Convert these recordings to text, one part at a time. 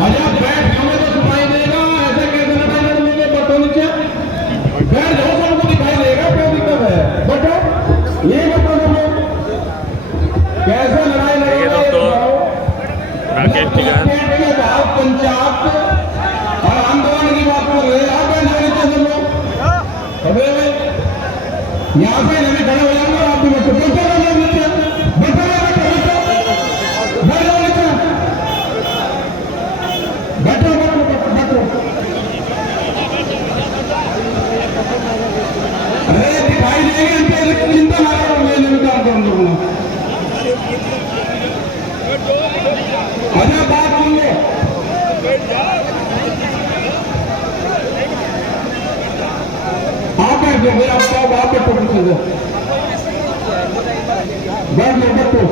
अरे बैठ हमें तो सुनाई देगा, ऐसे कैसे लड़ाई लड़ लोगे? बैठो नीचे, बैठ जाओ, सबको दिखाई देगा, क्या दिक्कत है? बैठो, ये बैठो लोग, कैसे लड़ाई लड़ोगे? राकेश के बाद पंचायत और आंदोलन की बात कर रहे हैं, आप बैठ जाओ नीचे सब लोग। अबे यहाँ से नहीं खड़े हो जाएंगे, आप भी बैठो, बैठो लोग नीचे, बैठो बैठो बैठो, बैठ जाओ नीचे, बैठो बैठो बैठो। अरे दिखाई देंगे, चिंता ना करो, मैं निकाल कर दूंगा। अरे बात सुन लो, आप बैठ जाओ, मैं आपको आप बैठो, पीछे से बैठ जाओ, बैठो,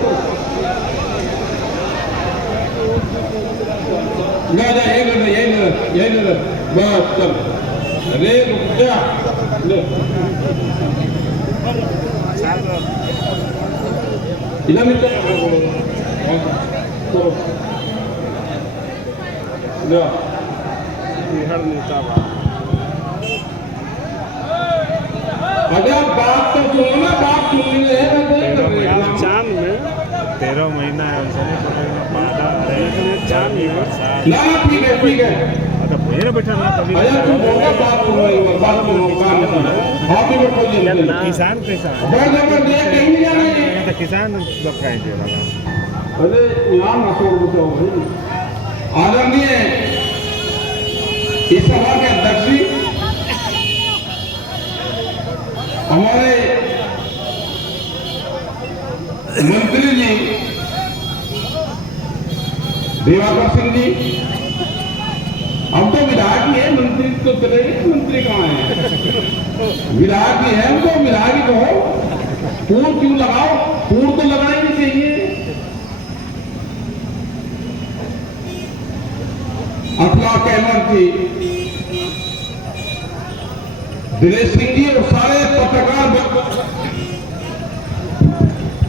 जा जा, यही नजर बस चल। अरे रुक जा, लो इधर नीचे चलो, लो हर नेता अगर बात तो सुनो ना, बात सुननी है ना। चांद में 13 महीना है, हमसे नहीं पकड़ना पादा चांद ही ना, ठीक है ठीक है, मेरे बैठा ना कभी तुम बोलो, बात सुनो, बात सुनो, आप भी बैठो जी। किसान कैसा बैठ जाओ, देख कहीं नहीं जाना है तो किसान लोग कहेंगे वाला। अरे यहाँ ना छोड़ दो भाई। आदरणीय इस सभा के अध्यक्ष जी, हमारे मंत्री जी दिवाकर सिंह जी, हम तो विधायक ही है, मंत्री तो चले गए, मंत्री कहाँ है? विधायक ही है, हमको विधायक ही कहो, पूर्व क्यों लगाओ? पूर्व तो लगाना ही नहीं चाहिए। अखलाक अहमद जी, दिनेश सिंह जी और सारे पत्रकार,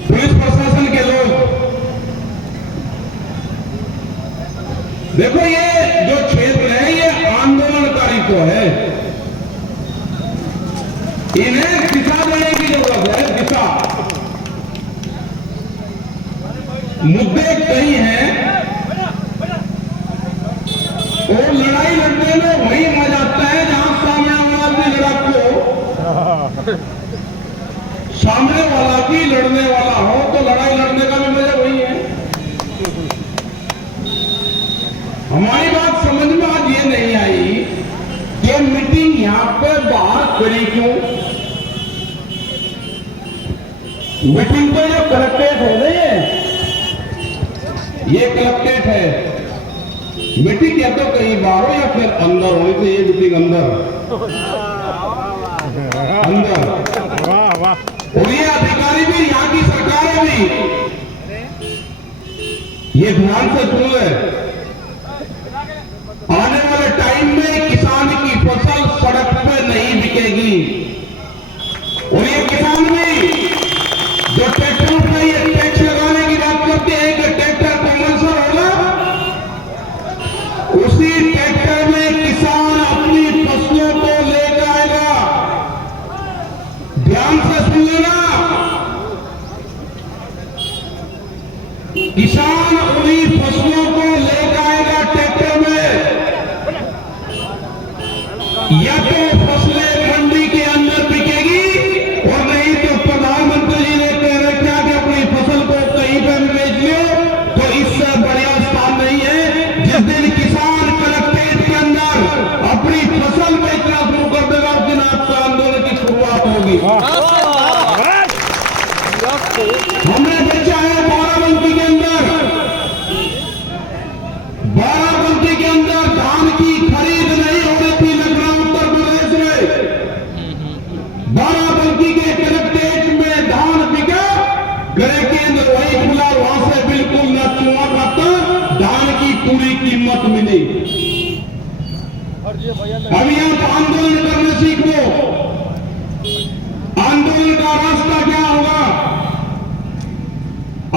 पुलिस प्रशासन के लोग, देखो ये जो क्षेत्र है ये आंदोलनकारी को है, इन्हें दिशा देने की जरूरत है, दिशा। मुद्दे कई हैं और लड़ाई लड़ने में वही मजा आता है जहां सामने वाला की लड़ाकू हो, सामने वाला की लड़ने वाला हो, तो लड़ाई लड़ने का भी मजा वही है। हमारी बात समझ में आज ये नहीं आई कि मीटिंग यहां पे बाहर करी क्यों? मीटिंग तो जो कलेक्ट्रेट हो रही है, ये कलेक्ट्रेट है, मीटिंग या तो कहीं बाहर हो या फिर अंदर होनी चाहिए। मीटिंग अंदर अंदर, वाह वाह, और ये अधिकारी भी, यहाँ की सरकार भी ये ध्यान से सुन ले, आने वाले टाइम में किसान की फसल सड़क पे नहीं बिकेगी। और ये किसान भी जो ट्रैक्टरों पर ये टैक्स लगाने की बात करते हैं कि ट्रैक्टर कमर्शियल होगा, उसी ट्रैक्टर में किसान अपनी फसलों को लेकर आएगा। ध्यान से सुन लेना, किसान अपनी फसलों को लेकर आएगा ट्रैक्टर में, या तो फसलें मंडी के अंदर बिकेगी और नहीं तो प्रधानमंत्री जी ने कह रखा कि अपनी फसल को कहीं पर बेच लो, तो इससे बढ़िया स्थान नहीं है। जिस दिन किसान कलेक्ट्रेट के अंदर अपनी फसल बेचना शुरू कर देगा, उस दिन आपका आंदोलन की शुरुआत होगी। हमने बेचा है बाराबंकी के अंदर, बाराबंकी के अंदर धान की खरीद नहीं हो रही थी लखनऊ उत्तर प्रदेश में, बाराबंकी के कलेक्ट्रेट में धान बिका, गरे केंद्र वही खुला, वहां से बिल्कुल न चुआ खाता, धान की पूरी कीमत मिली। अब यहां आंदोलन करने सीख लो। आंदोलन का रास्ता क्या होगा?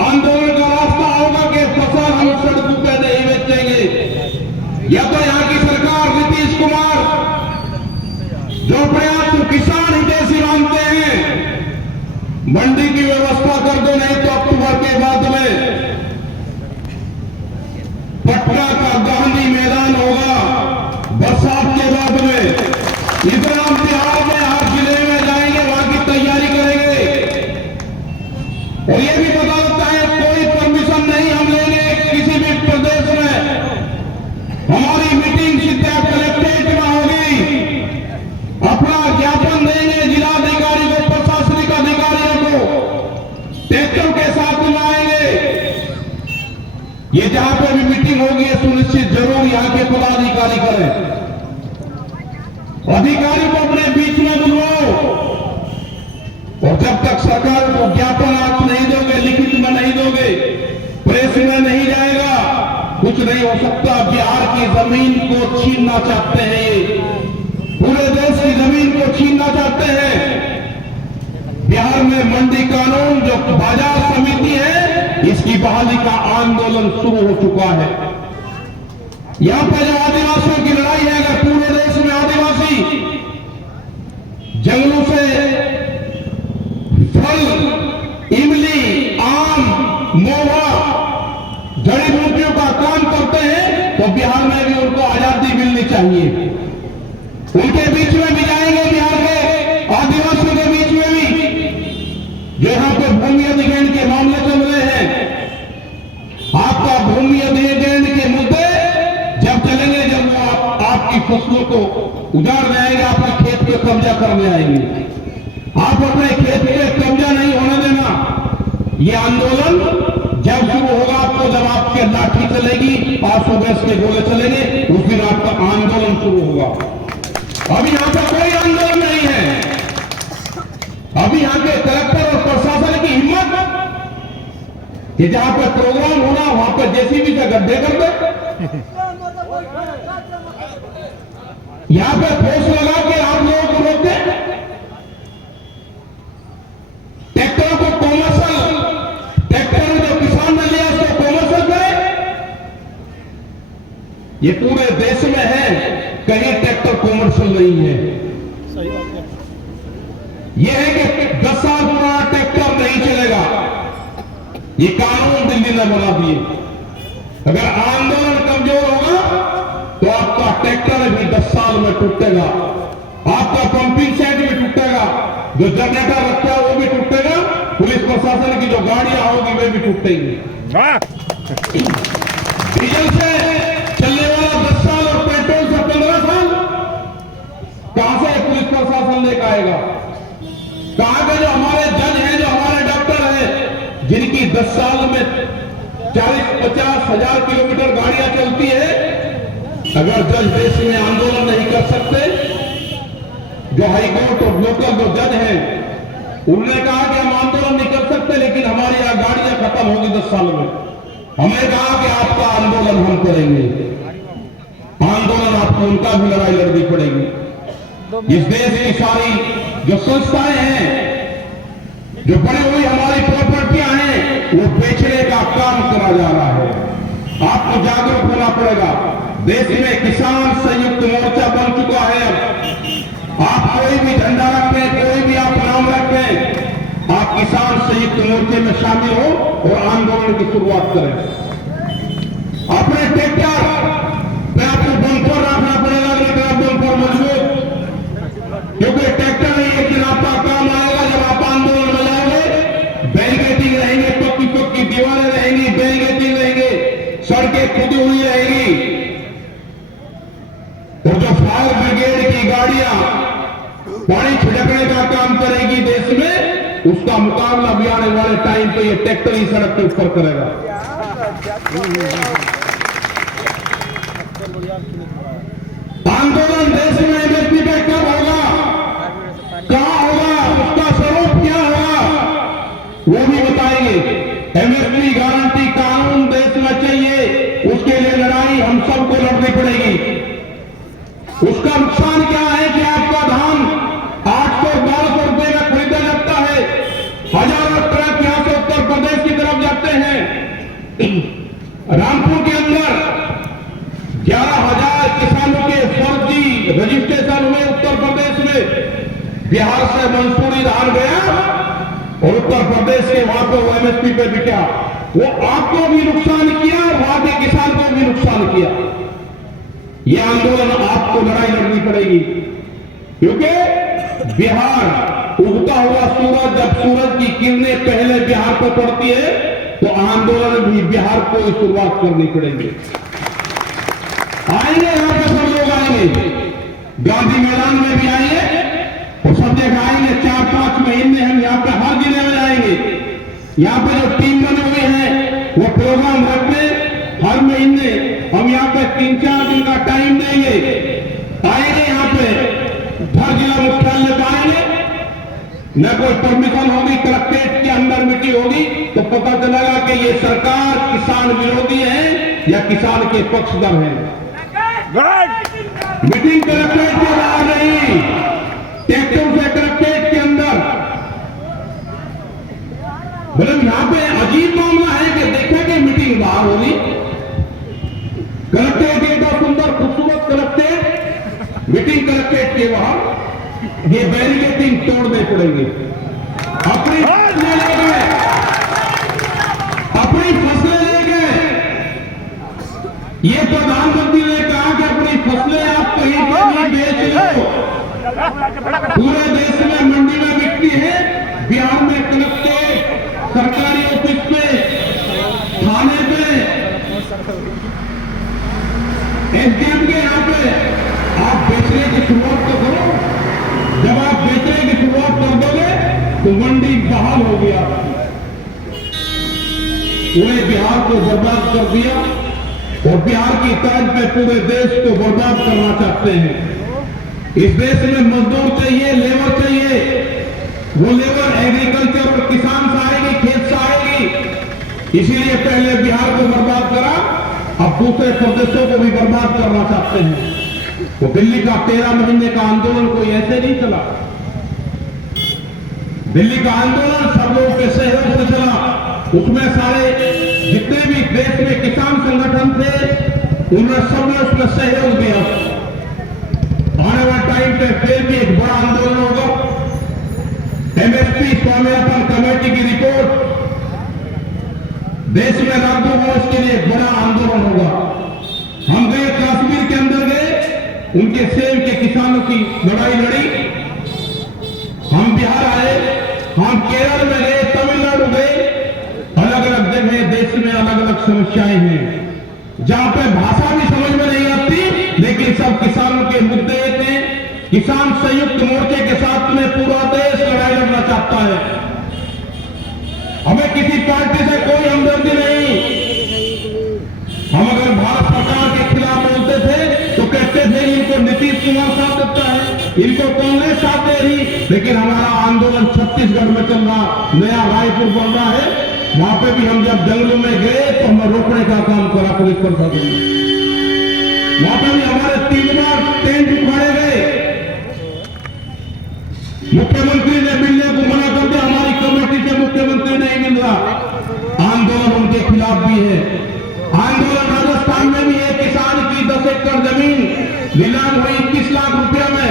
आंदोलन का रास्ता होगा कि फसल हम सड़कों पे नहीं बेचेंगे, या तो यहाँ की सरकार नीतीश कुमार जो अपने आप को किसान हितैषी मानते हैं, मंडी की व्यवस्था कर दो, नहीं तो अक्टूबर के बाद में पटना का गांधी मैदान होगा बरसात के बाद में। इधर हम बिहार में हर जिले में जाएंगे, वहां की तैयारी करेंगे। और ये भी पता लगता है कोई परमिशन नहीं हम लेंगे किसी भी प्रदेश में। हमारी मीटिंग सीधा कलेक्ट्रेट में होगी, अपना ज्ञापन देंगे जिलाधिकारी को, प्रशासनिक अधिकारियों को, ट्रैक्टर के साथ लाएंगे। ये जहां पे भी मीटिंग होगी ये सुनिश्चित जरूर यहां के पदाधिकारी करें। अधिकारी को अपने बीच में बुलवाओ, और जब तक सरकार को ज्ञापन आप नहीं दोगे, लिखित में नहीं दोगे, प्रेस में नहीं जाएगा, कुछ नहीं हो सकता। बिहार की जमीन को छीनना चाहते हैं, ये पूरे देश की जमीन को छीनना चाहते हैं। बिहार में मंडी कानून जो बाजार समिति है, इसकी बहाली का आंदोलन शुरू हो चुका है। यहां पर जो आदिवासियों की लड़ाई है, अगर पूरे देश में आदिवासी जंगलों से फल, इमली, आम, महुआ, जड़ी बूटियों का काम करते हैं, तो बिहार में भी उनको आजादी मिलनी चाहिए। उनके बीच में भी जाएंगे, बिहार के आदिवासियों के बीच में भी जो यहां पे भूमि अधिग्रहण के मामले चल रहे हैं। आपका भूमि अधिग्रहण के मुद्दे जब चलेंगे, जब वो आपकी फसलों को उजाड़ जाएंगे, आपके खेत पे कब्जा करने आएंगे। आप अपने खेत पे कब्जा नहीं होने देना। ये आंदोलन जब शुरू होगा, आपको जब आपके लाठी चलेगी, 500 गैस के गोले चलेंगे, उस दिन आपका आंदोलन शुरू होगा। अभी यहां पर कोई आंदोलन नहीं है। अभी यहां के कलेक्टर और प्रशासन की हिम्मत कि जहां पर प्रोग्राम होना वहां पर जेसीबी से गड्ढे कर दे, यहां पे फोर्स लगा के आप लोगों को रोक दे, ट्रैक्टरों को कॉमर्शियल, ट्रैक्टर जो किसान ने लिया उसको कॉमर्शियल करे। ये पूरे देश में है, कहीं ट्रैक्टर कॉमर्शियल नहीं है। यह है कि 10 साल पुराना ट्रैक्टर नहीं चलेगा, ये कानून दिल्ली ने बना दिए। अगर आंदोलन कमजोर होगा तो आपका ट्रैक्टर भी 10 साल में टूटेगा, आपका पंपिंग सेट भी टूटेगा, जो जनरेटर रखा है वो भी टूटेगा, पुलिस प्रशासन की जो गाड़ियां होगी वे भी टूटेंगी। डीजल से चलने वाला 10 साल और पेट्रोल से 15 साल कहां से पुलिस प्रशासन लेकर आएगा? कहां के जो हमारे जज हैं, जो हमारे डॉक्टर हैं, जिनकी 10 साल में 40-50 हजार किलोमीटर गाड़ियां चलती है, अगर जज देश में आंदोलन नहीं कर सकते, जो हाईकोर्ट और लोकल जो जज हैं उन्होंने कहा कि हम आंदोलन नहीं कर सकते, लेकिन हमारी यहां गाड़ियां खत्म होगी 10 साल में, हमने कहा कि आपका आंदोलन हम करेंगे। आंदोलन आपको उनका भी लड़ाई लड़नी पड़ेगी। इस देश की सारी जो संस्थाएं हैं, जो बड़ी हुई हमारी प्रॉपर्टियां हैं, वो बेचने का काम करा जा रहा है। आपको जागरूक होना पड़ेगा। देश में किसान संयुक्त मोर्चा बन चुका है। अब आप कोई भी झंडा रखें, कोई भी आप नाम रखें, आप किसान संयुक्त मोर्चे में शामिल हो और आंदोलन की शुरुआत करें। अपने ट्रैक्टर पे आपको बम्पर रखना पड़ेगा, लेकिन आप बम्पर मजबूत, क्योंकि ट्रैक्टर ही एक दिन आपका काम आएगा जब आप आंदोलन में जाओगे। बैरिकेडिंग रहेंगे, पक्की पक्की दीवारें रहेंगी, बैरिकेडिंग रहेंगे, सड़कें खुदी हुई रहेगी, और जो फायर ब्रिगेड की गाड़ियां पानी छिड़कने का काम करेगी देश में, उसका मुकाबला भी आने वाले टाइम पे ये ट्रैक्टर ही सड़क के ऊपर करेगा। आंदोलन देश में एमएसपी पे कब होगा, कहां होगा, उसका स्वरूप क्या होगा, वो भी बताएंगे। एमएसपी गारंटी कानून देश में चाहिए, उसके लिए लड़ाई हम सबको लड़नी पड़ेगी। उसका नुकसान क्या है कि आपका धान 800-1200 रुपए में खरीदा जाता है, हजारों ट्रक यहां से उत्तर प्रदेश की तरफ जाते हैं। रामपुर के अंदर 11,000 किसानों के फर्जी रजिस्ट्रेशन हुए उत्तर प्रदेश में। बिहार से मंसूरी धान गया और उत्तर प्रदेश के वहां पर वो एमएसपी पे बिका। वो आपको भी नुकसान किया, वहां के किसान को भी नुकसान किया। यह आंदोलन आपको लड़ाई लड़नी पड़ेगी, क्योंकि बिहार उगता हुआ सूरज, जब सूरज की किरणें पहले बिहार पर पड़ती है तो आंदोलन भी बिहार को ही शुरुआत करनी पड़ेगी। आएंगे यहां पर सब लोग आएंगे, गांधी मैदान में भी आएंगे और सब जगह आएंगे। 4-5 महीने हम यहाँ पे हर जिले में आएंगे। यहाँ पे जो टीम बने हुए हैं वो प्रोग्राम रखते, हर महीने हम यहाँ पे 3-4 दिन का टाइम देंगे। आएंगे यहाँ पे हर जिला मुख्यालय पर आएंगे, न कोई परमिशन होगी, कलेक्ट्रेट के अंदर मीटिंग होगी तो पता चलेगा कि ये सरकार किसान विरोधी है या किसान के पक्षधर है। मीटिंग कलेक्ट्रेट के बाहर नहीं, ट्रैक्टर से कलेक्ट्रेट के अंदर। मतलब यहां पे अजीब मामला है कि देखा कि मीटिंग बाहर होगी, कलेक्ट्रेट इतना सुंदर खूबसूरत कलेक्ट्रेट, मीटिंग कलेक्ट्रेट के बाहर ये बैरिकेडिंग तोड़ने पड़ेंगे। अपनी फसलें लेके, अपनी फसलें लेके, ये प्रधानमंत्री ने कहा कि अपनी फसलें आप कहीं पर भी बेच लो। पूरे देश में मंडी में बिकती है, बिहार में कलेक्ट्रेट, सरकारी ऑफिस पे, थाने पे, एसडीएम के यहाँ पे आप बेचने की शुरुआत तो करो। जब आप बेचने की शुरुआत कर दोगे तो मंडी बहाल हो गया। पूरे बिहार को बर्बाद कर दिया और बिहार की तर्ज पे पूरे देश को बर्बाद करना चाहते हैं। इस देश में मजदूर चाहिए, लेबर चाहिए। वो लेबर एग्रीकल्चर और किसान से आएगी, खेत से आएगी। इसीलिए पहले बिहार को बर्बाद करा, अब दूसरे प्रदेशों को भी बर्बाद करना चाहते हैं। तो दिल्ली का 13 महीने का आंदोलन कोई ऐसे नहीं चला। दिल्ली का आंदोलन सब लोगों के सहयोग से चला। उसमें सारे जितने भी देश में किसान संगठन थे उन्होंने सबने उसमें सहयोग दिया। आने वाले टाइम पे फिर भी एक बड़ा आंदोलन होगा। एमएसपी स्वामीनाथन कमेटी की रिपोर्ट देश में लागू हो, इसके लिए एक बड़ा आंदोलन होगा। हम गए कश्मीर के अंदर गए, उनके सेब के किसानों की लड़ाई लड़ी। हम बिहार आए, हम केरल में गए, तमिलनाडु गए। अलग अलग जगह देश में अलग अलग समस्याएं हैं जहां पे भाषा भी समझ में नहीं आती, लेकिन सब किसानों के मुद्दे थे। किसान संयुक्त मोर्चे के साथ में पूरा देश लड़ाई लड़ना चाहता है। हमें किसी पार्टी से कोई हमदर्दी नहीं। हम अगर भारत सरकार के खिलाफ बोलते थे तो कहते थे इनको नीतीश कुमार साथ देता है, इनको कांग्रेस साथ दे रही। लेकिन हमारा आंदोलन छत्तीसगढ़ में चल रहा, नया रायपुर बन रहा है। वहां पे भी हम जब जंगलों में गए तो हमें रोकने का काम करा पुलिस प्रशासन ने। वहां पे भी हमारे 3 बार टेंट उखाड़े गए। मुख्यमंत्री ने मिलने को मना कर दिया, हमारी कमेटी से मुख्यमंत्री नहीं मिल रहा। आंदोलन उनके खिलाफ भी है। आंदोलन राजस्थान में भी है, किसान की 10 एकड़ जमीन नीलाम हुई 21 लाख रुपया में।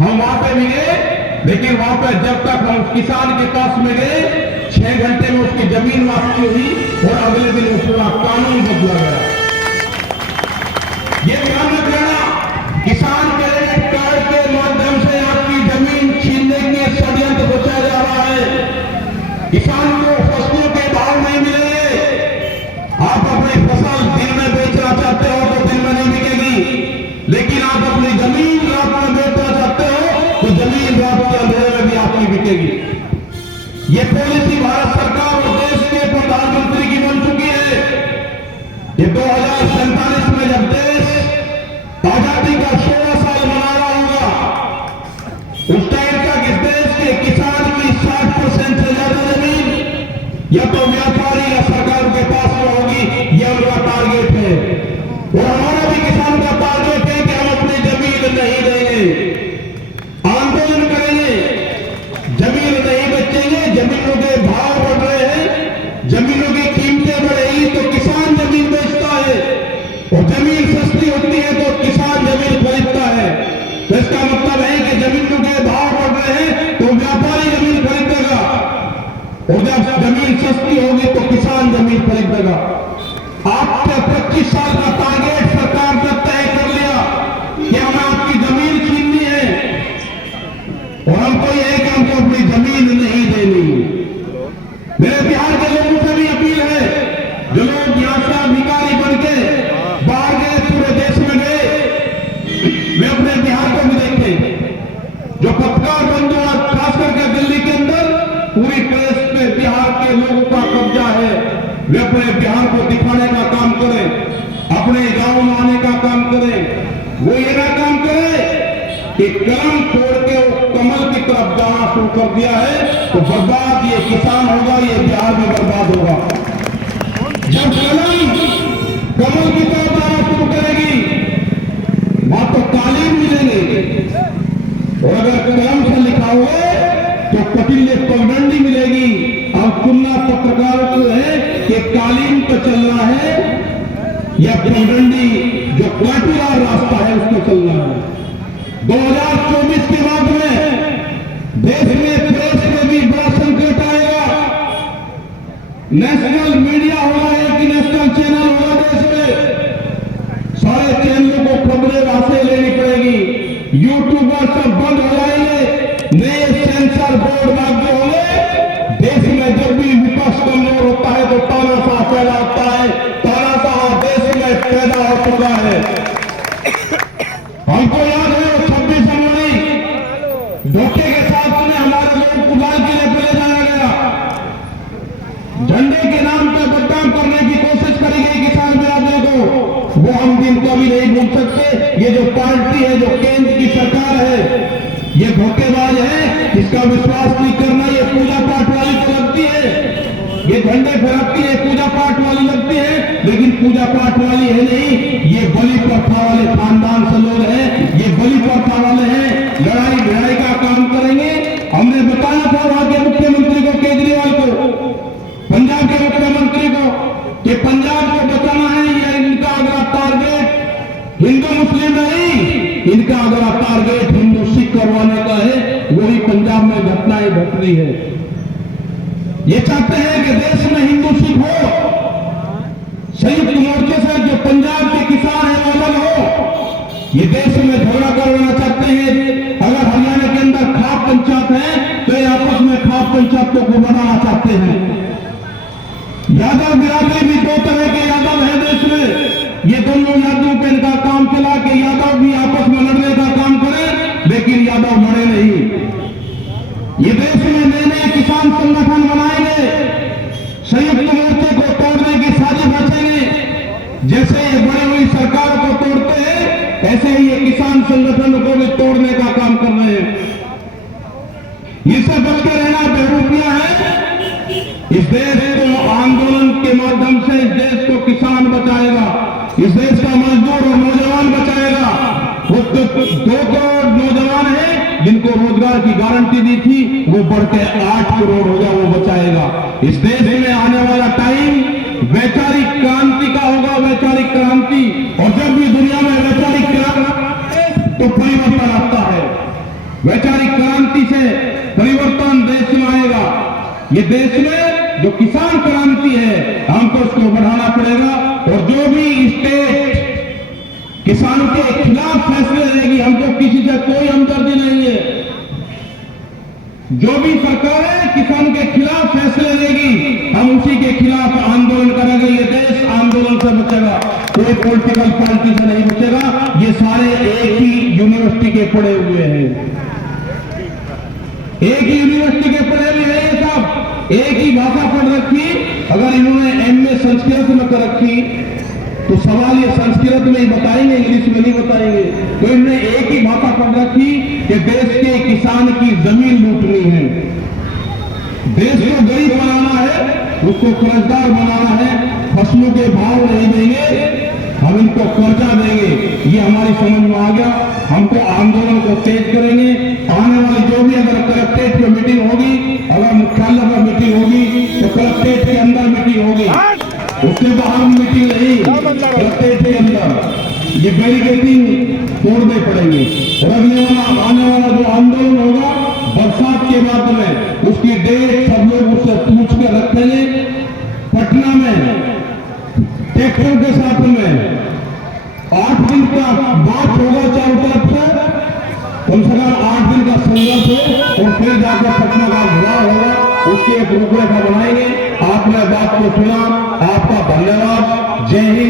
हम वहां पे भी गए, लेकिन वहां पे जब तक हम किसान के पास में गए 6 घंटे में उसकी जमीन वापसी हुई और अगले दिन वो पूरा कानून बदला गया। ये ध्यान रख लेना, किसान क्रेडिट कार्ड के माध्यम से आपकी जमीन छीनने के षड्यंत्र रचा जा रहा है। किसान को फसलों के भाव नहीं मिलेंगे। आप अपनी फसल दिन में बेचना चाहते हो तो दिन में नहीं बिकेगी, लेकिन आप अपनी जमीन रात में बेचना चाहते हो तो जमीन रात के अंधेरे में भी आपकी बिकेगी। ये पॉलिसी भारत सरकार और देश के प्रधानमंत्री की बन चुकी है। ये 2047 में जब देश आजादी का 16 साल मना रहा होगा, उस टाइम तक इस देश के किसान की 60% से ज्यादा जमीन या तो व्यापारी या सरकार के पास में होगी। यह उनका टारगेट है और हमारा भी किसान का टारगेट है कि हम अपनी जमीन नहीं देंगे। आंदोलन करेंगे, जमीन नहीं बेचेंगे। जमीनों के भाव बढ़ रहे हैं, जमीनों की कीमतें बढ़ेगी तो किसान जमीन बेचता है और जमीन सस्ती होती है तो किसान जमीन खरीदता है। तो इसका मतलब है कि जमीनों के भाव बढ़ रहे हैं तो व्यापारी जमीन खरीदेगा, और जब जमीन सस्ती होगी तो किसान जमीन खरीदेगा। आपके 25 साल का टारगेट सरकार ने तय कर लिया कि हमें आपकी जमीन छीननी है, और हमको यह है कि हमको अपनी जमीन नहीं देनी। मेरे बिहार के लोगों से भी अपील है, जो लोग यहां से अधिकारी बन के बाहर गए, पूरे देश में गए, वे अपने बिहार को भी देखें। जो पत्रकार बंधु खास करके दिल्ली के अंदर पूरी प्रेस पे बिहार के लोगों का कब्जा है, वे अपने बिहार को दिखाने का काम करें, अपने गांव में आने का काम करें। वो ये ना काम करे कि कलम छोड़ के वो कमल की तरफ जाना शुरू कर दिया है तो बर्बाद ये किसान होगा, ये बिहार में बर्बाद होगा। जब कलम कमल की तरफ जाना शुरू करेगी वहां तो कालीन मिलेंगे, और अगर कलम से लिखा हुआ तो कटिले पगडंडी मिलेगी। अब सुनना पत्रकार को है कि कालीन पर चलना है या पगडंडी जो कांटेदार रास्ता है उसको चलना है। 2024 के बाद में देश में प्रेस में भी बड़ा संकट आएगा। नेशनल मीडिया होगा, एक नेशनल चैनल होगा देश में, सारे चैनलों को खबरें वहां से लेनी पड़ेगी। यूट्यूबर सब बंद हो जाएंगे, नए सेंसर बोर्ड लागू होंगे। देश में जब भी विपक्ष कमजोर होता है तो तानाशाह पैदा होता है। तानाशाह देश में पैदा हो चुका है। हमको याद है 26 जनवरी धोखे के साथ में हमारे लोगों को लाल किले पर ले जाया गया, झंडे के नाम पर बदनाम करने की कोशिश करी गई किसान बिरादरी को। वो हम दिन कभी नहीं भूल सकते। ये जो पार्टी है, जो केंद्र की सरकार है, ये धोखेबाज है, इसका विश्वास नहीं करना। ये पूजा पाठ वाली तो लगती है, ये झंडे फहराती है, पूजा पाठ वाली लगती है, लेकिन पूजा पाठ वाली है नहीं। ये बलि प्रथा वाले खानदान से लोग हैं, ये बलि प्रथा वाले हैं, लड़ाई भिड़ाई का काम करेंगे। हमने बताया था वहां के मुख्यमंत्री को, केजरीवाल को, पंजाब के मुख्यमंत्री को, कि पंजाब को बचाना है। या इनका अगला टारगेट हिंदू मुस्लिम नहीं, इनका अगला टारगेट हिंदू सिख करवाने का है। वही पंजाब में घटनाएं घट रही है। ये चाहते हैं कि देश में हिंदू सिख हो, संयुक्त मोर्चे से जो पंजाब के किसान है वो अलग हो। ये देश में झगड़ा करवाना चाहते हैं। अगर हरियाणा के अंदर खाप पंचायत है तो ये आपस में खाप पंचायतों को बनाना चाहते हैं। यादव बिरादरी भी 2 तरह के यादव है देश में। ये दोनों यादवों पे इनका काम चला कि यादव भी आपस में लड़ने का काम करें, लेकिन यादव लड़े नहीं। ये देश में नए किसान संगठन बनाएंगे, संयुक्त मोर्चे को तोड़ने की साजिश रचेंगे। जैसे ये बड़ी बड़ी सरकार को तोड़ते हैं, ऐसे ही ये किसान संगठन को भी तोड़ने का काम कर रहे हैं। इससे बच के रहना बेवकूफियां है। इस देश को आंदोलन के माध्यम से इस देश को किसान बचाएगा, इस देश का मजदूर और नौजवान बचाएगा। वो 2 करोड़ नौजवान हैं जिनको रोजगार की गारंटी दी थी, वो बढ़ के 8 करोड़ हो गया, वो बचाएगा। इस देश में आने वाला टाइम वैचारिक क्रांति का होगा, वैचारिक क्रांति। और जब भी दुनिया में वैचारिक क्रांति तो परिवर्तन आता है। वैचारिक क्रांति से परिवर्तन देश में आएगा। ये देश में जो किसान क्रांति है, हमको उसको बढ़ाना पड़ेगा। और जो भी स्टेट किसानों के खिलाफ फैसले लेगी, हमको किसी से कोई हमदर्दी नहीं है। जो भी सरकारें किसान के खिलाफ फैसले लेगी, हम उसी के खिलाफ आंदोलन करेंगे। ये देश आंदोलन से बचेगा, कोई पॉलिटिकल पार्टी से नहीं बचेगा। ये सारे एक ही यूनिवर्सिटी के पढ़े हुए हैं, एक ही यूनिवर्सिटी के पढ़े हुए हैं। ये सब एक ही भाषा पढ़ रखी। अगर इन्होंने MA संस्कृत में कर रखी तो सवाल ये संस्कृत में ही बताएंगे, इंग्लिश में नहीं बताएंगे। तो इन्होंने एक ही भाषा पढ़ रखी कि देश के किसान की जमीन लूटनी है, देश को गरीब बनाना है, उसको कर्जदार बनाना है, फसलों के भाव नहीं देंगे, हम इनको कर्जा देंगे। ये हमारी समझ में आ गया। हमको आंदोलन को तेज करेंगे। आने वाली जो भी अगर कलेक्ट्रेट की मीटिंग होगी, अगर मुख्यालय पर मीटिंग होगी तो कलेक्ट्रेट के अंदर मीटिंग होगी, उसके बाहर मीटिंग नहीं, कलेक्ट्रेट के अंदर। ये बैरिकेडिंग तोड़ने पड़ेंगे। और अगले वाला आने वाला जो आंदोलन होगा बरसात के बाद में, उसकी डेट सब लोग उससे पूछ कर रखेंगे। पटना में ट्रैक्टर के साथ में 8 दिन का बात होगा चारों तरफ से, कम से कम 8 दिन का संघर्ष है और फिर जाकर पटना का घुराव होगा, उसकी एक रूपरेखा बनाएंगे। आपने बात को सुना, आपका धन्यवाद। जय हिंद।